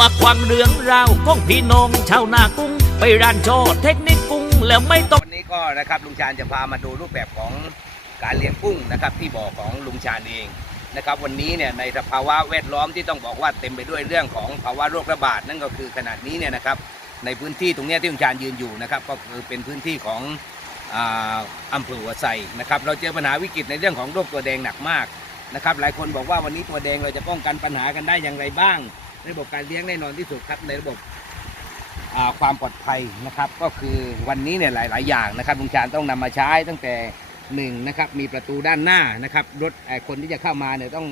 มาควังเรื่องราวของพี่น้องชาวนากุ้ง ไปร้านโชเทคนิคกุ้งแล้วไม่ต้องวันนี้ก็นะครับลุงชาญจะพามาดูรูปแบบของการเลี้ยงกุ้งนะครับที่บ่อของลุงชาญเองนะครับวันนี้เนี่ยในสภาวะแวดล้อมที่ต้องบอกว่าเต็มไปด้วยเรื่องของภาวะโรคระบาดนั่นก็คือขนาดนี้เนี่ยนะครับในพื้นที่ตรงนี้ที่ลุงชาญยืนอยู่นะครับก็คือเป็นพื้นที่ของอ่าอำเภอหัวไซนะครับเราเจอปัญหาวิกฤตในเรื่องของโรคตัวแดงหนักมากนะครับหลายคนบอกว่าวันนี้ตัวแดงเราจะป้องกันปัญหากันได้อย่างไรบ้าง ระบบการเลี้ยงแน่นอนที่สุดครับในระบบความปลอดภัยนะครับ ก็คือวันนี้เนี่ยหลาย ๆ อย่างนะครับลุงชาญต้องนำมาใช้ตั้งแต่หนึ่งนะครับมีประตูด้านหน้านะครับรถคนที่จะเข้ามาเนี่ยต้อง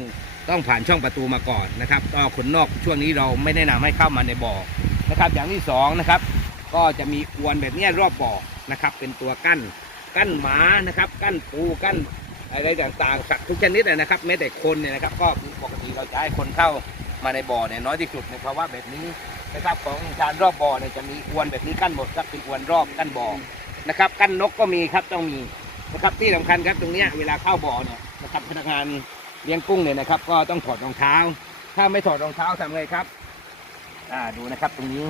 ต้องผ่านช่องประตูมาก่อนนะครับก็คนนอกช่วงนี้เราไม่แนะนำให้เข้ามาในบ่อนะครับอย่างที่สองนะครับก็จะมีอวนแบบนี้รอบบ่อนะครับ เป็นตัวกั้นกั้นหมานะครับกั้นปูกั้นอะไรต่างๆสัตว์ทุกชนิดเลยนะครับแม้แต่คนเนี่ยนะครับ ก็ปกติเราจะให้คนเข้า มาในบ่อเนี่ยน้อยที่สุดในภาวะแบบนี้นะครับของชานรอบบ่อเนี่ยจะมีอวนแบบนี้กั้นหมดครับเป็นอวนรอบกั้นบ่อนะครับกั้นนกก็มีครับต้องมีนะครับที่สำคัญครับตรงเนี้ยเวลาเข้าบ่อเนี่ยนะครับพนักงานเลี้ยงกุ้งเนี่ยนะครับ ก็ต้องถอดรองเท้า ถ้าไม่ถอดรองเท้าทำไงครับอ่าดูนะครับตรงนี้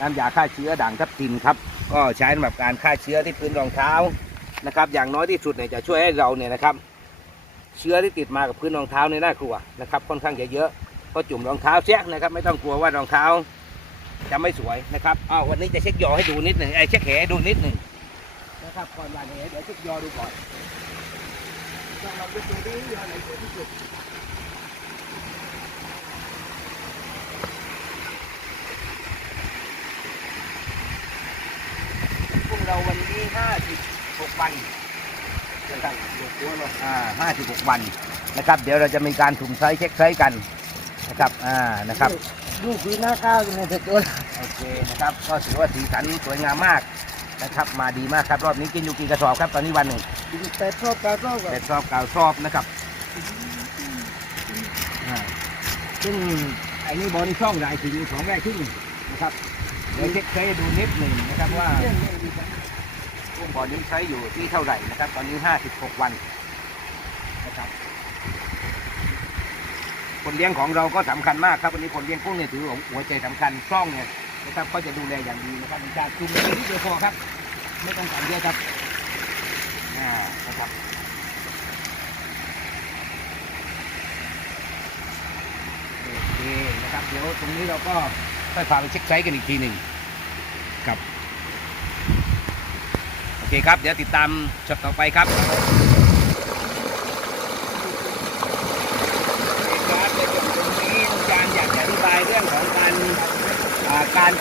น้ำยาฆ่าเชื้อด่างทับทิมครับ ก็ใช้สำหรับการฆ่าเชื้อที่พื้นรองเท้านะครับ อย่างน้อยที่สุดเนี่ยจะช่วยให้เราเนี่ยนะครับ เชื้อที่ติดมากับพื้นรองเท้าเนี่ยน่ากลัวนะครับ ค่อนข้างจะเยอะ ก็จุ่มรองเท้าเสียนะครับ ไม่ต้องกลัวว่ารองเท้า จะไม่สวยนะครับอ้าววันนี้จะเช็คยอให้ดูนิดหนึ่งไอ้เช็คแหดูนิดหนึ่งนะครับก่อนวานแหเดี๋ยวเช็คยอดูก่อนลองลองดูดูดิยอไหนสวยที่สุดพวกเราวันนี้ห้าสิบหกวันนะครับดูตัวเราอ่าห้าสิบหกวันนะครับ เดี๋ยวเราจะมีการถุ่มไซส์เช็คไซส์กัน นะครับอ่านะครับลูกคือหน้าข้าวอยู่ในเด็กตัวโอเคนะครับก็ถือว่าสีสันสวยงามมากนะครับมาดีมากครับรอบนี้กินอยู่กี่กระสอบครับตอนนี้วันหนึ่งแต่ชอบการชอบกับเป็ดรอบเก่ารอบนะครับอ่าซึ่งไอ้นี่บอลช่องรายสีของแรกขึ้นนะครับเดี๋ยวเช็คใช้ดูนิดหนึ่งนะครับว่ากุ้งบอลนี้ใช้อยู่ที่เท่าไหร่นะครับ ตอนนี้56วันนะครับ คนเลี้ยงของเราก็สำคัญมากครับวันนี้คนเลี้ยงกุ้งเนี่ยถือหัวใจสำคัญช่องเนี่ยนะครับก็จะดูแลอย่างดีนะครับมีการคุมในที่เดียวพอครับ ไม่ต้องการเยอะครับอ่นะครับโอเคนะครับเดี๋ยวตรงนี้เราก็ค่อยพาไปเช็คไซส์กันอีกทีหนึ่งครับโอเคครับ เดี๋ยวติดตามช็อตต่อไปครับในส่วนตรงนี้อาจารย์อยากจะอธิบายเรื่องของการอ่าการ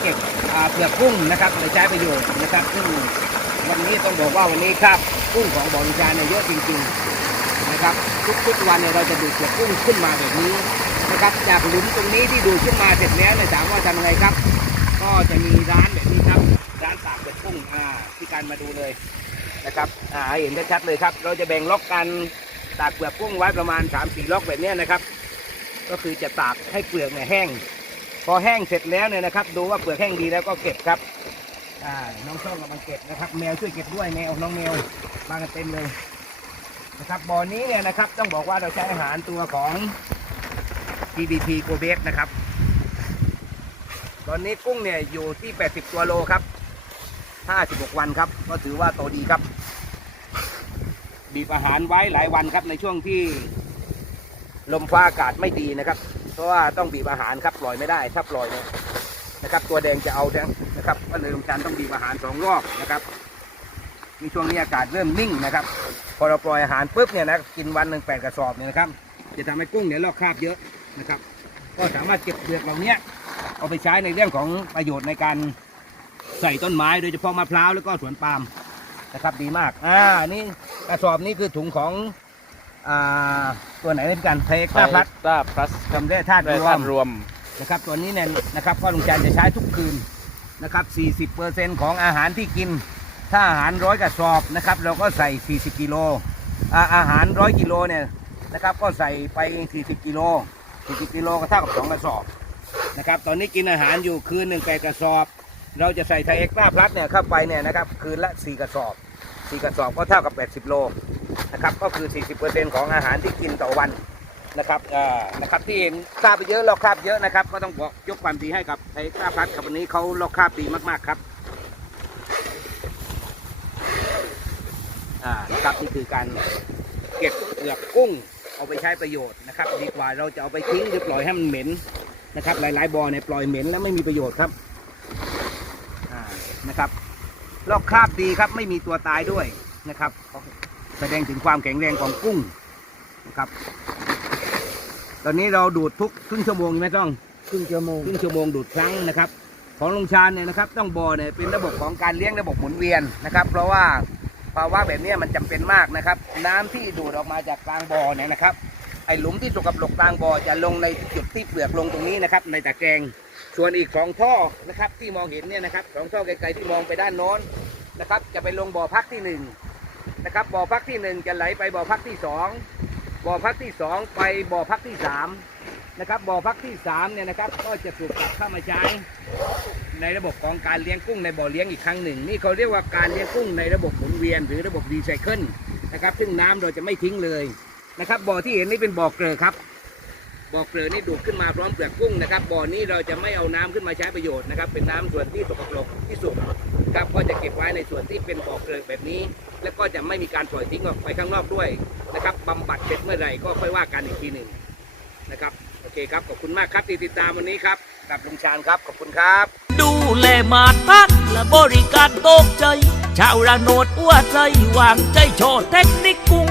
เก็บอ่าเปลือกกุ้งนะครับโดยใช้ประโยชน์นะครับ ซึ่งวันนี้ต้องบอกว่าวันนี้ครับกุ้งของบ่ออาจารเนี่ยเยอะจริงๆนะครับทุกๆวันเนี่ยเราจะดูดเปลือกกุ้งขึ้นมาแบบนี้นะครับจากหลุมตรงนี้ที่ดูขึ้นมาเสร็จแล้วเนี่ยถามว่าทำยังไงครับ ก็จะมีร้านแบบนี้ครับร้านตากเปลือกกุ้งอ่าที่การมาดูเลยนะครับอ่าเห็นชัดๆเลยครับ เราจะแบ่งล็อกกันตากเปลือกกุ้งไว้ประมาณ3-4ล็อกแบบนี้นะครับ ก็คือจะตากให้เปลือกเนี่ยแห้ง พอแห้งเสร็จแล้วเนี่ยนะครับ ดูว่าเปลือกแห้งดีแล้วก็เก็บครับอ่าน้องช่องกำลังเก็บนะครับ แมวช่วยเก็บด้วยแมวน้องแมวมากันเต็มเลยนะครับบ่อนี้เนี่ยนะครับ ต้องบอกว่าเราใช้อาหารตัวของ GDP g o b e s นะครับ ตอนนี้กุ้งเนี่ยอยู่ที่ 80 ตัวโลครับ 56 วันครับ ก็ถือว่าโตดีครับบีบอาหารไว้หลายวันครับในช่วงที่ลมฟ้าอากาศไม่ดีนะครับ เพราะว่าต้องบีบอาหารครับปล่อยไม่ได้ถ้าปล่อยเนี่ยนะครับ ตัวแดงจะเอาทั้งนะครับ ก็เลยลุงชันต้องบีบอาหารสองรอบนะครับมีช่วงนี้อากาศเริ่มนิ่งนะครับ พอเราปล่อยอาหารปุ๊บเนี่ยนะกินวันหนึ่งแปดกระสอบเนี่ยนะครับ จะทำให้กุ้งเนี่ยลอกคราบเยอะนะครับ ก็สามารถเก็บเปลือกเหล่านี้เอาไปใช้ในเรื่องของประโยชน์ในการใส่ต้นไม้โดยเฉพาะมะพร้าวแล้วก็สวนปาล์มนะครับดีมาก อ่า นี่กระสอบนี้คือถุงของ อ่าตัวไหนเป็นกันเทคต้าพลัดต้าพลัสทำได้ธาตุได้รวธามตุรวมนะครับตัวนี้เนี่ยนะครับก็ลุงจันจะใช้ทุกคืนนะครับ 40%ของอาหารที่กิน ถ้าอาหารร้อยกระสอบนะครับเราก็ใส่ 40 กิโลอาอาหารร้อยกิโลเนี่ยนะครับก็ใส่ไป 40 กิโล 40 กิโลก็เท่ากับ 2 กระสอบนะครับตอนนี้กินอาหารอยู่คืนหนึ่งแปดกระสอบ เราจะใส่ไทยเอ็กซ์ตร้าพลัสเนี่ยเข้าไปเนี่ยนะครับคืนละ 4 กระสอบ 4 กระสอบก็เท่ากับ 80 โล นะครับก็คือ 40%ของอาหารที่กินต่อวันนะครับอ่านะครับที่เห็นคราบไปเยอะลอกคราบเยอะนะครับ ก็ต้องบอกยกความดีให้กับไทยกล้าพลัดครับวันนี้เขาลอกคราบดีมากๆครับอ่านะครับนี่คือการเก็บเปลือกกุ้งเอาไปใช้ประโยชน์นะครับ ดีกว่าเราจะเอาไปทิ้งหรือปล่อยให้มันเหม็นนะครับ หลายๆบ่อเนี่ยปล่อยเหม็นและไม่มีประโยชน์ครับอ่านะครับลอกคราบดีครับไม่มีตัวตายด้วยนะครับ แสดงถึงความแข็งแรงของกุ้งนะครับ ตอนนี้เราดูดทุกครึ่งชั่วโมงใช่ไหมต้องครึ่งชั่วโมงครึ่งชั่วโมงดูดครั้งนะครับ ของลุงชาญเนี่ยนะครับ ต้องบ่อเนี่ยเป็นระบบของการเลี้ยงระบบหมุนเวียนนะครับ เพราะว่าภาวะแบบเนี้ยมันจำเป็นมากนะครับ น้ำที่ดูดออกมาจากกลางบ่อเนี่ยนะครับไอ้หลุมที่สกปรกกลางบ่อจะลงในจุดที่เปลือกลงตรงนี้นะครับ ในตะแกรงส่วนอีกสองท่อนะครับที่มองเห็นเนี่ยนะครับสองท่อไกลๆที่มองไปด้านโน้นนะครับ จะไปลงบ่อพักที่หนึ่ง นะครับบ่อพักที่หนึ่งจะไหลไปบ่อพักที่สองบ่อพักที่สองไปบ่อพักที่สามนะครับบ่อพักที่สามเนี่ยนะครับก็จะถูกกลับเข้ามาใช้ ในระบบของการเลี้ยงกุ้งในบ่อเลี้ยงอีกครั้งหนึ่ง นี่เขาเรียกว่าการเลี้ยงกุ้งในระบบหมุนเวียน หรือระบบรีไซเคิลนะครับซึ่งน้ำเราจะไม่ทิ้งเลยนะครับบ่อที่เห็นนี่เป็นบ่อเกลือครับ บ่อเกลือนี่ดูดขึ้นมาพร้อมเปลือกกุ้งนะครับบ่อนี้เราจะไม่เอาน้ำขึ้นมาใช้ประโยชน์นะครับ เป็นน้ำส่วนที่สกปรกที่สุดครับก็จะเก็บไว้ในส่วนที่เป็นบ่อเกลือแบบนี้ แล้วก็จะไม่มีการปล่อยทิ้งออกไปข้างนอกด้วยนะครับบำบัดเสร็จเมื่อไหร่ก็ค่อยว่ากันอีกทีหนึ่งนะครับโอเคครับขอบคุณมากครับที่ติดตามวันนี้ครับกับลุงชาญครับขอบคุณครับ ดูแลมาทักและบริการโตกใจชาวระโนดอ้วใจวางใจโชว์เทคนิค